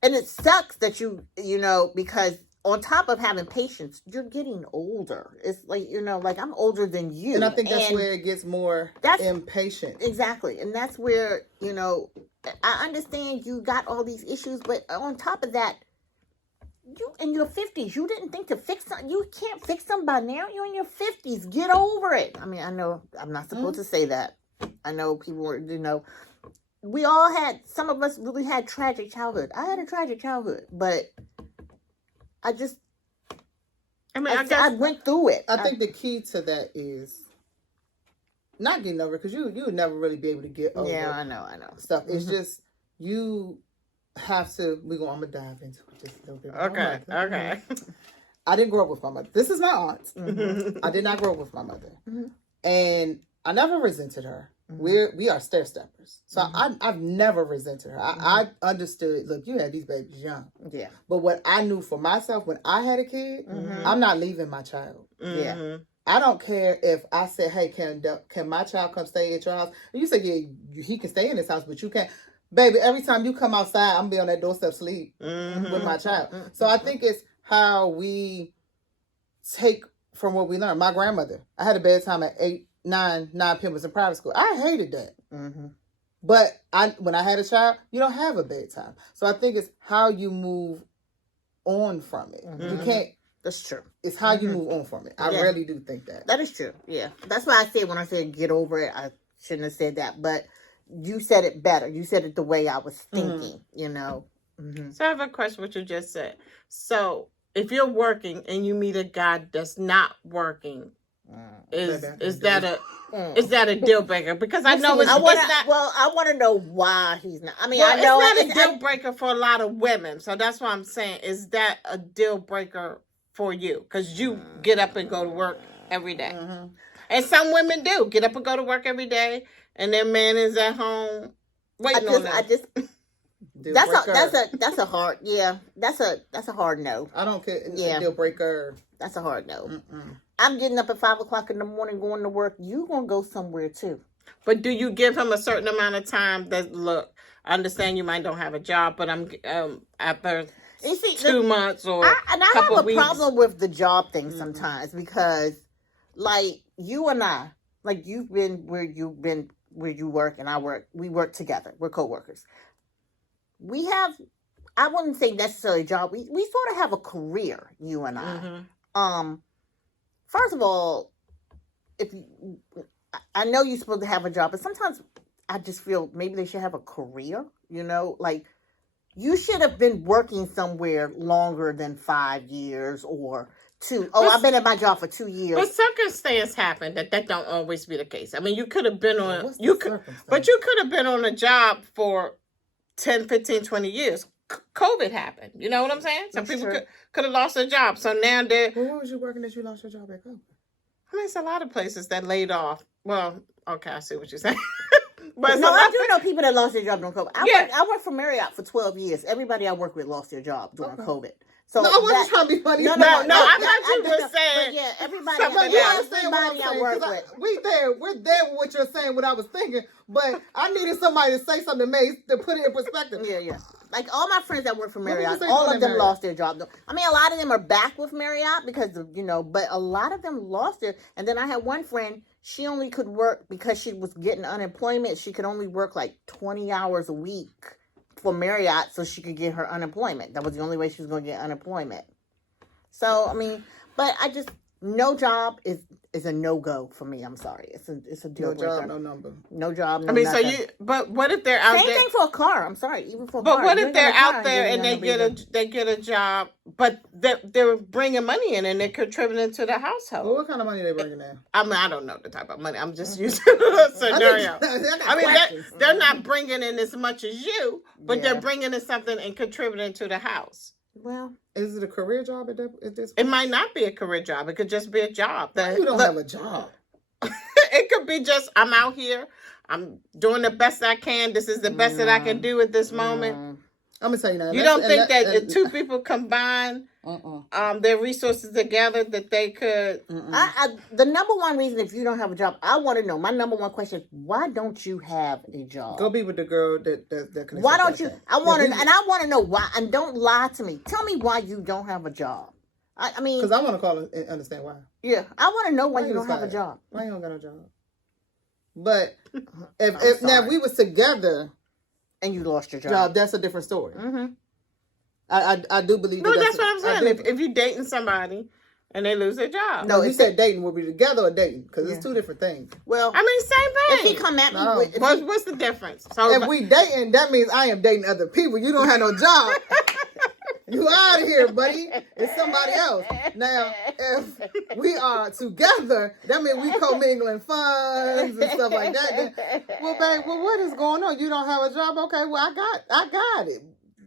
and it sucks that you know, because on top of having patience, you're getting older. It's like, like I'm older than you. And I think that's where it gets more impatient. Exactly. And that's where, I understand you got all these issues, but on top of that, you in your 50s, you didn't think to fix something. You can't fix them by now. You're in your 50s. Get over it. I mean, I know I'm not supposed to say that. I know people were, we all some of us really had tragic childhood. I had a tragic childhood, but I guess I went through it. I think the key to that is not getting over it, because you would never really be able to get over I know stuff. It's just you have to. I'm gonna dive into it just a little bit. Okay. I didn't grow up with my mother. This is my aunt. I did not grow up with my mother, and I never resented her. We are stair steppers, so I've never resented her. I understood. Look, you had these babies young, but what I knew for myself when I had a kid, I'm not leaving my child. I don't care if I said, hey, can my child come stay at your house? And you say, yeah, he can stay in this house, but you can't. Baby, every time you come outside, I'm going to be on that doorstep sleep with my child. So I think it's how we take from what we learned. My grandmother, I had a bedtime at 8 nine pimpers in private school. I hated that. Mm-hmm. But when I had a child, you don't have a bedtime. So I think it's how you move on from it. Mm-hmm. You can't. That's true. It's how you move on from it. I really do think that. That is true. Yeah. That's why I said when I said get over it, I shouldn't have said that. But you said it better. You said it the way I was thinking, you know. Mm-hmm. So I have a question what you just said. So if you're working and you meet a guy that's not working, is that a deal breaker? Because I know I want to know why he's not. I mean, well, I know it's not a deal breaker for a lot of women. So that's why I'm saying, is that a deal breaker for you? Because you get up and go to work every day. Mm-hmm. And some women do get up and go to work every day, and their man is at home waiting on them. That's a hard that's a hard no. I don't care. Yeah. Deal breaker. That's a hard no. Mm-mm. I'm getting up at 5:00 in the morning going to work. You gonna go somewhere too. But do you give him a certain amount of time that, look, I understand you might don't have a job, but I'm after 2 months or I couple have a weeks. problem with the job thing sometimes because, like, you and I, like, you've been where you work and I work. We work together. We're coworkers. We have, I wouldn't say necessarily a job. We sort of have a career, you and I. Mm-hmm. First of all, I know you're supposed to have a job, but sometimes I just feel maybe they should have a career, you know, like you should have been working somewhere longer than 5 years or 2. I've been at my job for 2 years. But circumstance happened that don't always be the case. I mean, you could have been on, What's you the could, circumstance? but you could have been on a job for 10, 15, 20 years. COVID happened. You know what I'm saying? Some people could have lost their job. So now they're... Well, where was you working that you lost your job at COVID? I mean, it's a lot of places that laid off. Well, okay, I see what you're saying. But No, I do know people that lost their job during COVID. Yeah. I worked for Marriott for 12 years. Everybody I worked with lost their job during COVID. So No, I wasn't trying to be funny. No, I thought you were saying. But yeah, everybody. something You else. understand what I'm Everybody I saying? work 'Cause with. We're there with what you're saying, what I was thinking, but I needed somebody to say something to put it in perspective. Yeah. Like all my friends that work for What Marriott, was they all doing of at them Marriott? lost their job. I mean, a lot of them are back with Marriott because of, but a lot of them lost it. And then I had one friend, she only could work because she was getting unemployment. She could only work like 20 hours a week for Marriott so she could get her unemployment. That was the only way she was going to get unemployment. So, I mean, but I just, no job is a no-go for me. I'm sorry. It's a deal No breaker. job, no number. No job, no I mean, nothing. but what if they're out Same there? thing for a car. I'm sorry, even for a But car. what You if ain't got they're a car out there and they get a job, but they're bringing money in and they're contributing to the Well, household? what kind of money they bringing in? I mean, I don't know the type of money. I'm just using a scenario. I mean, they're not bringing in as much as you, but they're bringing in something and contributing to the house. Well, Is it a career job at this It point? might not be a career job. It could just be a job. You don't have a job. It could be just, I'm out here. I'm doing the best I can. This is the best that I can do at this moment. I'm gonna tell you now. You don't think that if two people combine their resources together that they could? the number one reason if you don't have a job, I want to know. My number one question is why don't you have a job? Go be with the girl that can. Why accept don't that you? thing. I want to, and I want to know why. And don't lie to me. Tell me why you don't have a job. I mean, Because I want to call and understand why. yeah, I want to know why you you don't have a fired? job. Why you don't got a job? But if now we was together, And you lost your job. that's a different story. Mm-hmm. I do believe. No, that that's what I'm I saying. do- If you're dating somebody and they lose their job, No, if you said dating. Will be together or dating? Because it's two different things. Well, I mean, same if he thing. come at me No. with, What's the difference? So If we dating, that means I am dating other people. You don't have no job. You out of here, buddy. It's somebody else. Now, if we are together, that means we commingling funds and stuff like that. Then, well, babe, what is going on? You don't have a job? Okay, well, I got it.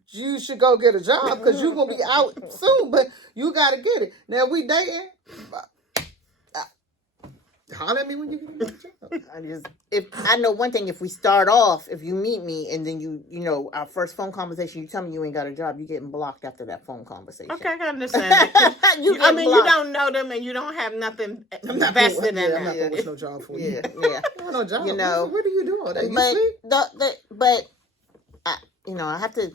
You should go get a job because you're going to be out soon, but you got to get it. Now, we dating. Holler at me when you get a job. if I know one thing, if we start off, if you meet me and then you our first phone conversation, you tell me you ain't got a job, you getting blocked after that phone conversation. okay, I can understand that. I getting mean, you blocked. don't know them and you don't have nothing I'm not invested in I'm them. not going with no job for you. Yeah. I have no job. You know, what do you do all day? You But sleep? I have to.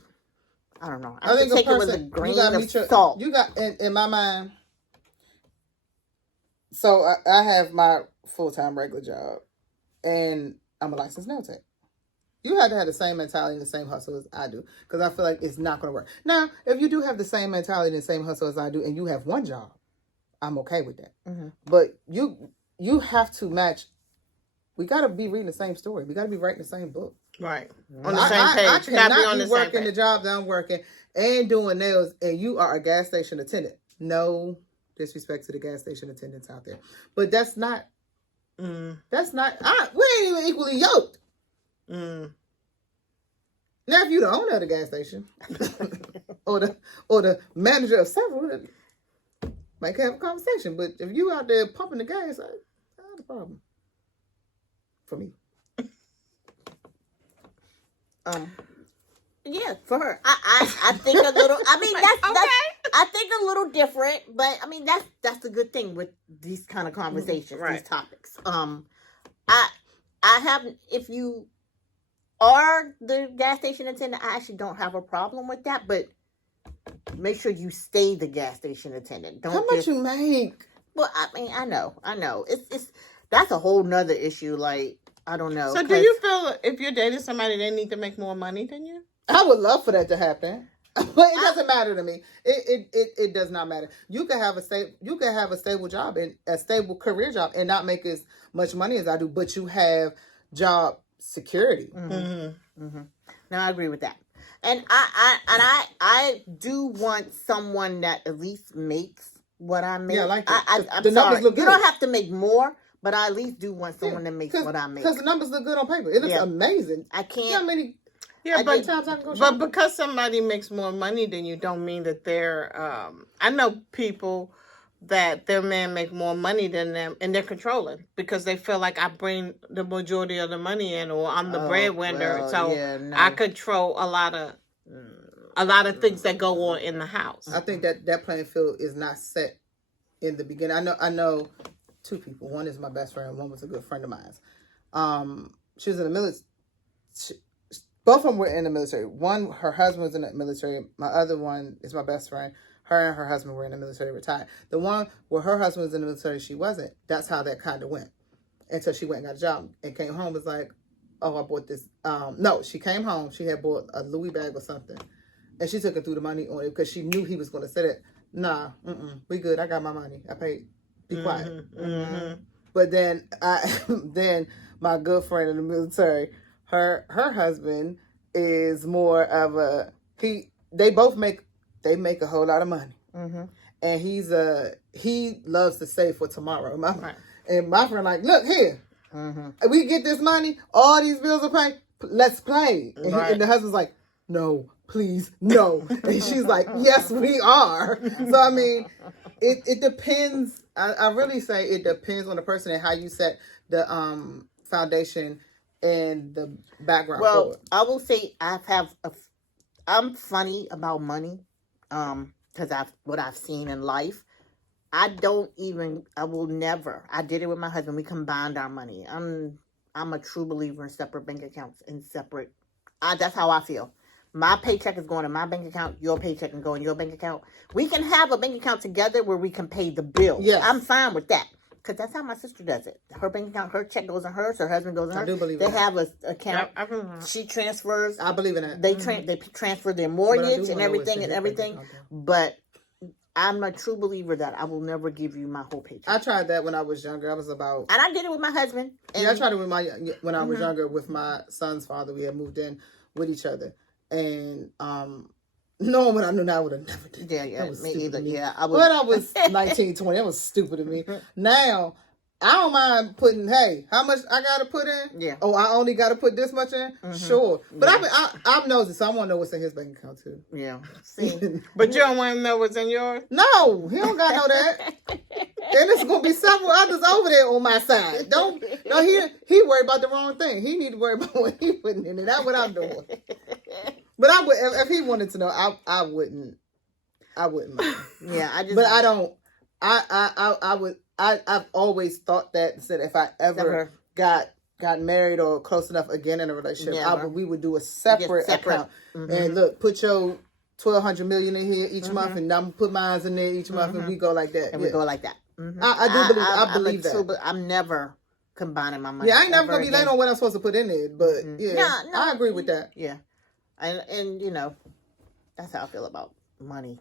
I don't know. I I have think to take a it with a person, grain you gotta of meet your, salt. You got in my mind. So I have my full-time regular job, and I'm a licensed nail tech. You have to have the same mentality and the same hustle as I do, because I feel like it's not going to work. Now, if you do have the same mentality and the same hustle as I do, and you have one job, I'm okay with that. Mhm. But you have to match. We got to be reading the same story. We got to be writing the same book. Right. On the same page. I You gotta be cannot on be the same working page. the job that I'm working and doing nails, and you are a gas station attendant. No disrespect to the gas station attendants out there, but that's not. That's not. We ain't even equally yoked. Now, if you're the owner of the gas station, or the manager of several, might have a conversation. But if you out there pumping the gas, that's a problem for me. Yeah, for her. I think a little. I mean, that's I think a little different, but I mean that's a good thing with these kind of conversations, Right. these topics. I have, if you are the gas station attendant, I actually don't have a problem with that, but make sure you stay the gas station attendant. Don't How much you make? Well, I mean, I know. It's that's a whole nother issue. Like, I don't know. So do you feel if you're dating somebody, they need to make more money than you? I would love for that to happen, but it doesn't matter to me. It does not matter. You can have a stable job and a stable career job and not make as much money as I do, but you have job security. No, I agree with that. And I do want someone that at least makes what I make. Yeah, I like that. I'm The numbers sorry. look You good. don't have to make more, but I at least do want someone that makes what I make. Because the numbers look good on paper. It looks amazing. I can't. You know how many But times I can go but shopping? because somebody makes more money than you, don't mean that they're. I know people that their man make more money than them, and they're controlling because they feel like I bring the majority of the money in, or I'm the breadwinner, so I control a lot of things that go on in the house. I think that playing field is not set in the beginning. I know two people. One is my best friend. One was a good friend of mine. She was in the military. Both of them were in the military. One, her husband was in the military. My other one is my best friend. Her and her husband were in the military, retired. The one where her husband was in the military, she wasn't. That's how that kind of went. Until she went and got a job and came home. Was like, oh, I bought this. No, she came home. She had bought a Louis bag or something. And she took her through the money on it because she knew he was going to say that. Nah, we good. I got my money. I paid. Be quiet. But then then my good friend in the military, her husband is more of a, they make a whole lot of money. And he loves to save for tomorrow. And my friend like, look here, we get this money, all these bills are paid, let's play. And the husband's like, no, please, no. And she's like, yes, we are. So, I mean, it depends. I really say it depends on the person and how you set the foundation and the background. Well, forward. I will say I'm funny about money, because what I've seen in life. I will never. I did it with my husband. We combined our money. I'm a true believer in separate bank accounts and separate. That's how I feel. My paycheck is going in my bank account. Your paycheck can go in your bank account. We can have a bank account together where we can pay the bills. Yes. I'm fine with that. Because that's how my sister does it. Her bank account, her check goes in hers. Her husband goes in hers. I do believe they that. have an account. Yep, She transfers. I believe in that. They transfer their mortgage and everything. But I'm a true believer that I will never give you my whole paycheck. I tried that when I was younger. I was about... And I did it with my husband. And I tried it when I was younger with my son's father. We had moved in with each other. And knowing what I knew now, I would have never did that. Yeah, That was me stupid either. of me. Yeah, When I was 19, 20, that was stupid of me. Now, I don't mind putting, hey, how much I got to put in? Yeah. Oh, I only got to put this much in? Sure. But I'm nosy, so I want to know what's in his bank account, too. Yeah. See, But you don't want to know what's in yours? No, he don't got to know that. Then there's going to be several others over there on my side. No, he worried about the wrong thing. He need to worry about what he putting in it. That's what I'm doing. But I would, if he wanted to know, I wouldn't mind. yeah, But I don't. I would. I've always thought that if I ever got married or close enough again in a relationship, we would do a separate account. And look, put your $1,200 million in here each month, and I'm put mine in there each month, and we go like that. And we go like that. I do believe. I believe that. But I'm never. combining my money. Yeah, I ain't never ever gonna be late again. on what I'm supposed to put in it, but yeah, No, I agree with that. Yeah, and you know, that's how I feel about money.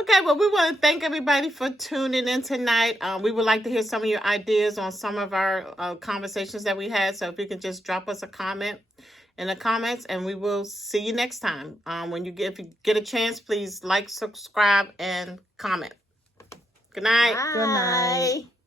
Okay, well, we want to thank everybody for tuning in tonight. We would like to hear some of your ideas on some of our conversations that we had. So if you can just drop us a comment in the comments, and we will see you next time. If you get a chance, please like, subscribe, and comment. Good night. Good night. Bye.